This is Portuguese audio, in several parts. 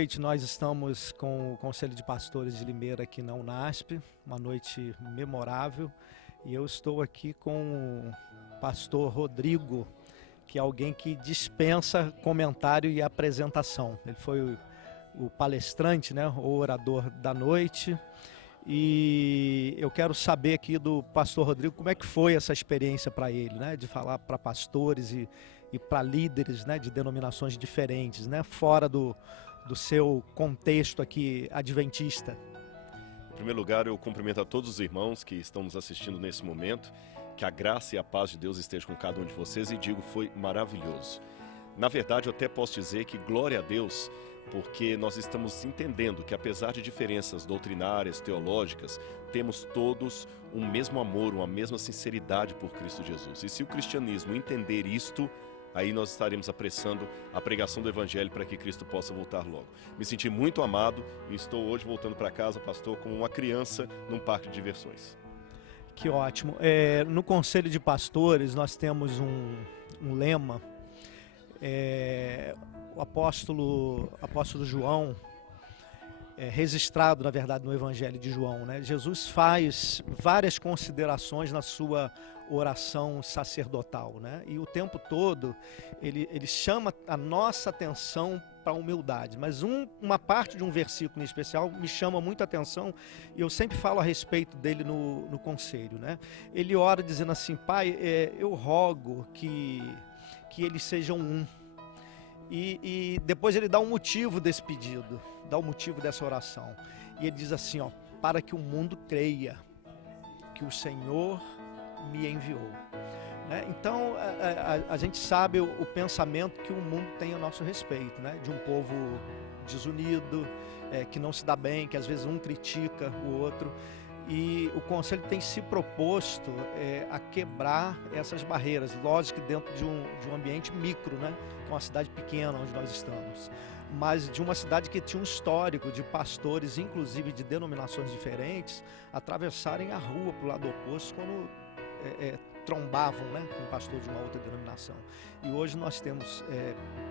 noite nós estamos com o Conselho de Pastores de Limeira aqui na Unasp, uma noite memorável, e eu estou aqui com o pastor Rodrigo, que é alguém que dispensa comentário e apresentação. Ele foi o palestrante, né, o orador da noite, e eu quero saber aqui do pastor Rodrigo como é que foi essa experiência para ele, né, de falar para pastores e para líderes, né, de denominações diferentes, né, fora do seu contexto aqui adventista. Em primeiro lugar, eu cumprimento a todos os irmãos que estão nos assistindo nesse momento, que a graça e a paz de Deus estejam com cada um de vocês, e digo, foi maravilhoso. Na verdade, eu até posso dizer que glória a Deus, porque nós estamos entendendo que apesar de diferenças doutrinárias, teológicas, temos todos um mesmo amor, uma mesma sinceridade por Cristo Jesus. E se o cristianismo entender isto, aí nós estaremos apressando a pregação do Evangelho para que Cristo possa voltar logo. Me senti muito amado e estou hoje voltando para casa, pastor, como uma criança num parque de diversões. Que ótimo. No Conselho de Pastores nós temos um lema, o apóstolo João, registrado, na verdade, no Evangelho de João, né? Jesus faz várias considerações na sua oração sacerdotal, né? E o tempo todo ele chama a nossa atenção para a humildade, mas uma parte de um versículo em especial me chama muita atenção e eu sempre falo a respeito dele no conselho, né? Ele ora dizendo assim: Pai, eu rogo que eles sejam um. E depois ele dá um motivo desse pedido, dá um motivo dessa oração. E ele diz assim, ó: para que o mundo creia que o Senhor me enviou. Né? Então a gente sabe o pensamento que o mundo tem a nosso respeito, né? De um povo desunido, que não se dá bem, que às vezes um critica o outro. E o Conselho tem se proposto a quebrar essas barreiras, lógico que dentro de um ambiente micro, né? Que é uma cidade pequena onde nós estamos, mas de uma cidade que tinha um histórico de pastores, inclusive de denominações diferentes, atravessarem a rua para o lado oposto quando trombavam, né, com um pastor de uma outra denominação. E hoje nós temos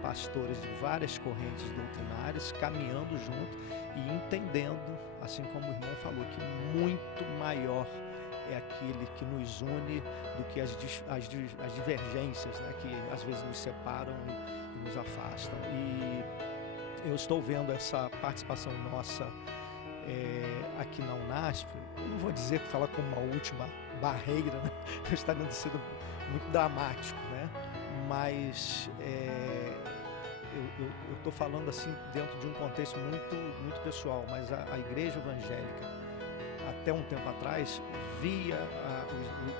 pastores de várias correntes doutrinárias caminhando junto e entendendo, assim como o irmão falou, que muito maior é aquele que nos une do que as divergências, né, que às vezes nos separam e nos afastam. E eu estou vendo essa participação nossa aqui na Unasp, eu não vou dizer que falar como uma última barreira, né? Está tendo sido muito dramático, né? Mas eu estou falando assim dentro de um contexto muito pessoal, mas a igreja evangélica, até um tempo atrás, via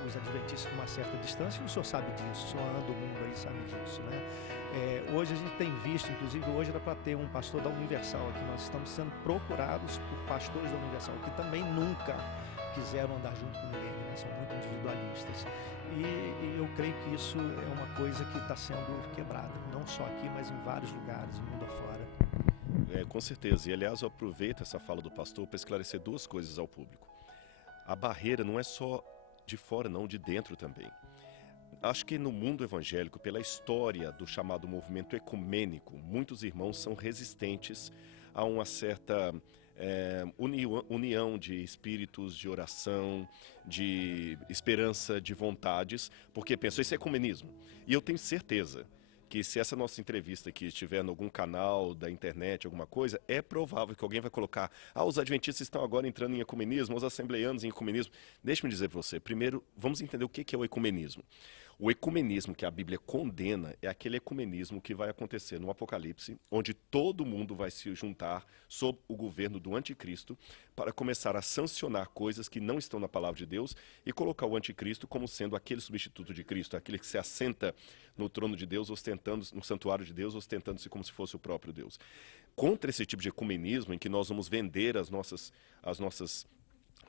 os adventistas com uma certa distância, e o senhor sabe disso, o senhor anda o mundo aí, sabe disso, né? Hoje a gente tem visto, inclusive hoje era para ter um pastor da Universal aqui, nós estamos sendo procurados por pastores da Universal, que também nunca quiseram andar junto com ninguém, né? São muito individualistas. E eu creio que isso é uma coisa que está sendo quebrada, não só aqui, mas em vários lugares, no mundo afora. Com certeza, e aliás eu aproveito essa fala do pastor para esclarecer duas coisas ao público. A barreira não é só de fora, não, de dentro também. Acho que no mundo evangélico, pela história do chamado movimento ecumênico, muitos irmãos são resistentes a uma certa união de espíritos, de oração, de esperança, de vontades, porque pensam, isso é ecumenismo. E eu tenho certeza que se essa nossa entrevista aqui estiver em algum canal da internet, alguma coisa, é provável que alguém vai colocar: os adventistas estão agora entrando em ecumenismo, os assembleianos em ecumenismo. Deixe-me dizer para você, primeiro, vamos entender o que é o ecumenismo. O ecumenismo que a Bíblia condena é aquele ecumenismo que vai acontecer no Apocalipse, onde todo mundo vai se juntar sob o governo do anticristo para começar a sancionar coisas que não estão na palavra de Deus e colocar o anticristo como sendo aquele substituto de Cristo, aquele que se assenta no trono de Deus, ostentando no santuário de Deus, ostentando-se como se fosse o próprio Deus. Contra esse tipo de ecumenismo em que nós vamos vender as nossas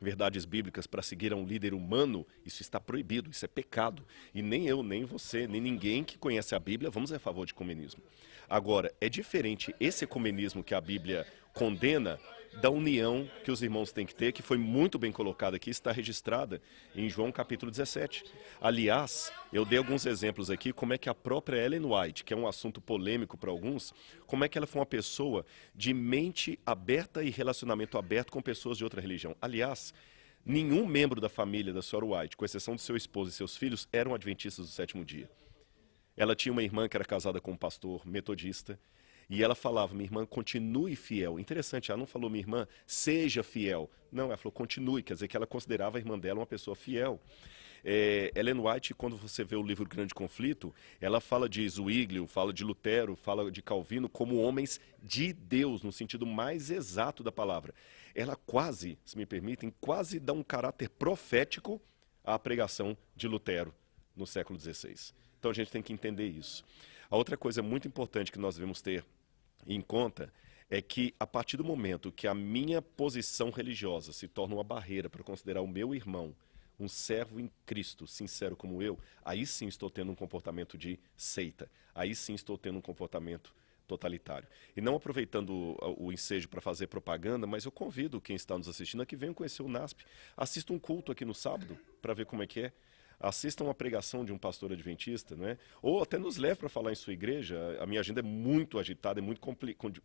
verdades bíblicas para seguir a um líder humano, isso está proibido, isso é pecado. E nem eu, nem você, nem ninguém que conhece a Bíblia vamos a favor de ecumenismo. Agora, é diferente esse ecumenismo que a Bíblia condena da união que os irmãos têm que ter, que foi muito bem colocada aqui, está registrada em João capítulo 17. Aliás, eu dei alguns exemplos aqui, como é que a própria Ellen White, que é um assunto polêmico para alguns, como é que ela foi uma pessoa de mente aberta e relacionamento aberto com pessoas de outra religião. Aliás, nenhum membro da família da senhora White, com exceção de seu esposo e seus filhos, eram adventistas do sétimo dia. Ela tinha uma irmã que era casada com um pastor metodista, e ela falava, minha irmã, continue fiel. Interessante, ela não falou, minha irmã, seja fiel. Não, ela falou, continue, quer dizer que ela considerava a irmã dela uma pessoa fiel. Ellen White, quando você vê o livro Grande Conflito, ela fala de Zwinglio, fala de Lutero, fala de Calvino como homens de Deus, no sentido mais exato da palavra. Ela quase, se me permitem, quase dá um caráter profético à pregação de Lutero no século XVI. Então a gente tem que entender isso. A outra coisa muito importante que nós devemos ter em conta é que a partir do momento que a minha posição religiosa se torna uma barreira para considerar o meu irmão um servo em Cristo, sincero como eu, aí sim estou tendo um comportamento de seita, aí sim estou tendo um comportamento totalitário. E não aproveitando o ensejo para fazer propaganda, mas eu convido quem está nos assistindo a que venham conhecer o NASP. Assista um culto aqui no sábado para ver como é que é. Assistam uma pregação de um pastor adventista, né? Ou até nos leve para falar em sua igreja. A minha agenda é muito agitada, é muito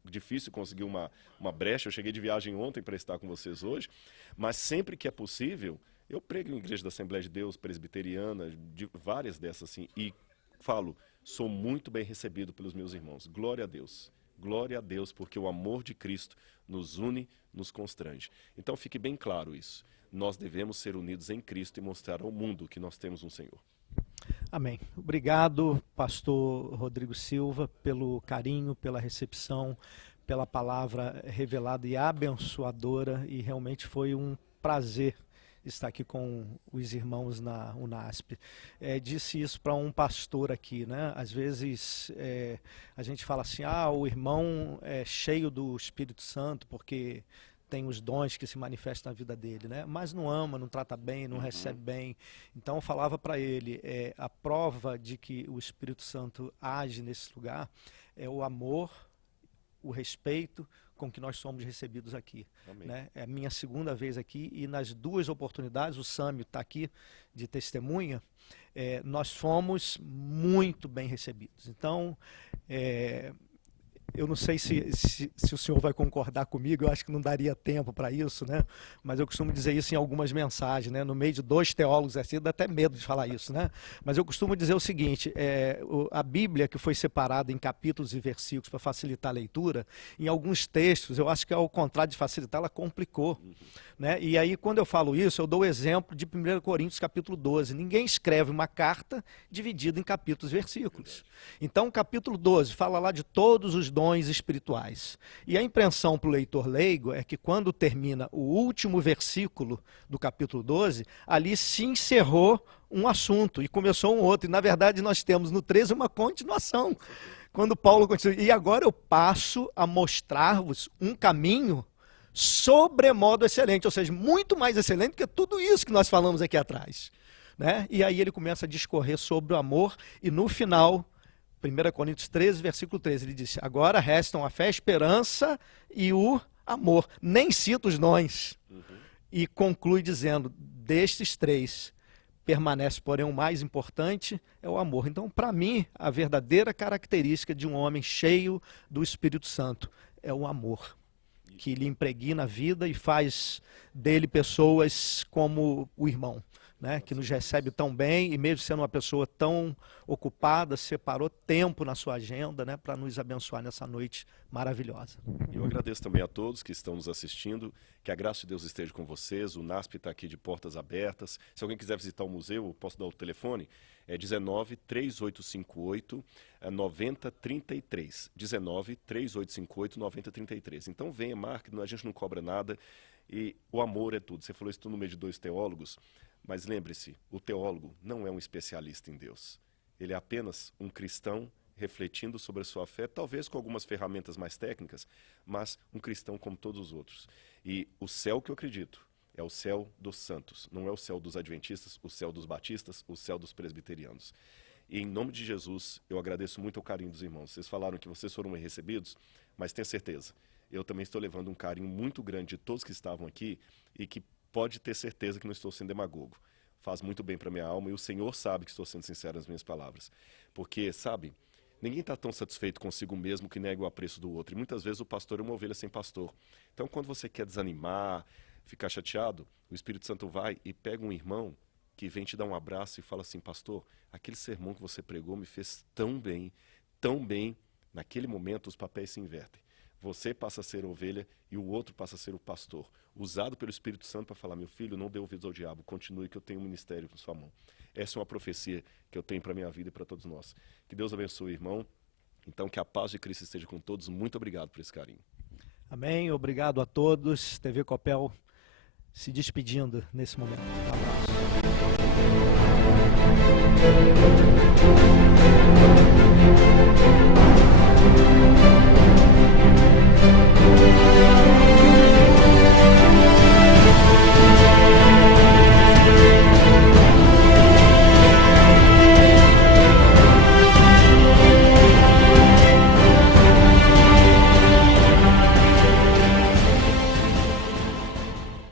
difícil conseguir uma brecha. Eu cheguei de viagem ontem para estar com vocês hoje, mas sempre que é possível, eu prego em igreja da Assembleia de Deus, presbiteriana, de várias dessas assim, e falo, sou muito bem recebido pelos meus irmãos. Glória a Deus, porque o amor de Cristo nos une, nos constrange. Então fique bem claro isso. Nós devemos ser unidos em Cristo e mostrar ao mundo que nós temos um Senhor. Amém. Obrigado, pastor Rodrigo Silva, pelo carinho, pela recepção, pela palavra revelada e abençoadora, e realmente foi um prazer estar aqui com os irmãos na UNASP. Disse isso para um pastor aqui, né? Às vezes a gente fala assim, o irmão é cheio do Espírito Santo porque tem os dons que se manifestam na vida dele, né? Mas não ama, não trata bem, não recebe bem. Então eu falava para ele, a prova de que o Espírito Santo age nesse lugar é o amor, o respeito com que nós somos recebidos aqui. Né? É a minha segunda vez aqui e nas duas oportunidades, o Sâmio está aqui de testemunha, nós fomos muito bem recebidos. Então, eu não sei se o senhor vai concordar comigo, eu acho que não daria tempo para isso, né? Mas eu costumo dizer isso em algumas mensagens, né? No meio de dois teólogos assim, dá até medo de falar isso, né? Mas eu costumo dizer o seguinte, a Bíblia, que foi separada em capítulos e versículos para facilitar a leitura, em alguns textos, eu acho que ao contrário de facilitar, ela complicou. Né? E aí, quando eu falo isso, eu dou o exemplo de 1 Coríntios capítulo 12. Ninguém escreve uma carta dividida em capítulos e versículos. Então, capítulo 12 fala lá de todos os dons espirituais. E a impressão para o leitor leigo é que quando termina o último versículo do capítulo 12, ali se encerrou um assunto e começou um outro. E, na verdade, nós temos no 13 uma continuação. Quando Paulo continua, e agora eu passo a mostrar-vos um caminho sobremodo excelente, ou seja, muito mais excelente que tudo isso que nós falamos aqui atrás. Né? E aí ele começa a discorrer sobre o amor, e no final, 1 Coríntios 13, versículo 13, ele diz, agora restam a fé, a esperança e o amor. Nem cita os dons. E conclui dizendo, destes três, permanece, porém, o mais importante é o amor. Então, para mim, a verdadeira característica de um homem cheio do Espírito Santo é o amor, que lhe impregna a vida e faz dele pessoas como o irmão, né, que nos recebe tão bem e mesmo sendo uma pessoa tão ocupada, separou tempo na sua agenda, né, para nos abençoar nessa noite maravilhosa. Eu agradeço também a todos que estão nos assistindo, que a graça de Deus esteja com vocês, o NASP está aqui de portas abertas. Se alguém quiser visitar o museu, eu posso dar o telefone, é 19-3858 9033. 19-3858 9033. Então venha, marque, a gente não cobra nada e o amor é tudo. Você falou isso no meio de dois teólogos, mas lembre-se, o teólogo não é um especialista em Deus. Ele é apenas um cristão refletindo sobre a sua fé, talvez com algumas ferramentas mais técnicas, mas um cristão como todos os outros. E o céu que eu acredito é o céu dos santos, não é o céu dos adventistas, o céu dos batistas, o céu dos presbiterianos. E em nome de Jesus, eu agradeço muito o carinho dos irmãos. Vocês falaram que vocês foram bem recebidos, mas tenha certeza, eu também estou levando um carinho muito grande de todos que estavam aqui e que pode ter certeza que não estou sendo demagogo. Faz muito bem para minha alma e o Senhor sabe que estou sendo sincero nas minhas palavras. Porque, sabe, ninguém está tão satisfeito consigo mesmo que nega o apreço do outro. E muitas vezes o pastor é uma ovelha sem pastor. Então, quando você quer desanimar, ficar chateado, o Espírito Santo vai e pega um irmão que vem te dar um abraço e fala assim: pastor, aquele sermão que você pregou me fez tão bem, tão bem. Naquele momento os papéis se invertem. Você passa a ser ovelha e o outro passa a ser o pastor, usado pelo Espírito Santo para falar: meu filho, não dê ouvidos ao diabo, continue que eu tenho um ministério na sua mão. Essa é uma profecia que eu tenho para a minha vida e para todos nós. Que Deus abençoe, irmão. Então, que a paz de Cristo esteja com todos. Muito obrigado por esse carinho. Amém. Obrigado a todos. TV Copel se despedindo nesse momento. Um abraço.